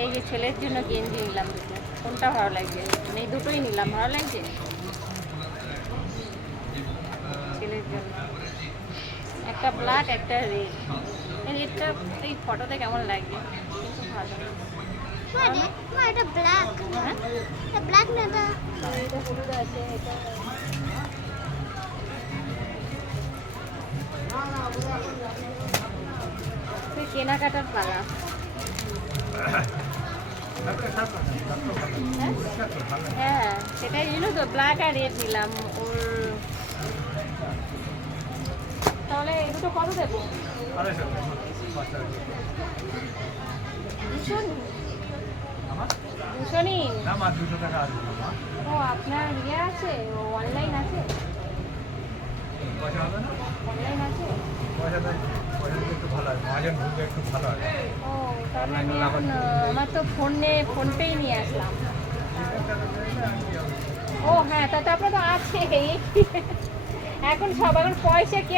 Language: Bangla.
এই যে ছেলের জন্য গেঞ্জি নিলাম দুটো। কোনটা ভালো লাগছে? এই দুটোই নিলাম, ভালো লাগছে ছেলের জন্য। একটা ব্ল্যাক, একটা রেড। রেডটা এই ফটোতে কেমন লাগছে, কিন্তু ভালো। এটা ব্ল্যাক। হ্যাঁ, এটা ব্ল্যাক না, এটা হলুদ আছে, এটা তুই কেনাকাটার পালা। হ্যাঁ, সেটাই জন্য তো ব্ল্যাক আর রেড নিলাম ওর। তাহলে এই দুটো কত দেবো? দুশো দুশো নিন। ও আপনার ইয়ে আছে, অনলাইন আছে? অনলাইন আছে? ও তাহলে আমি এখন আমার তো ফোনপেই নিয়ে আসলাম। ও হ্যাঁ, তা তো আপনার তো আছে। এখন সব এখন পয়সা কি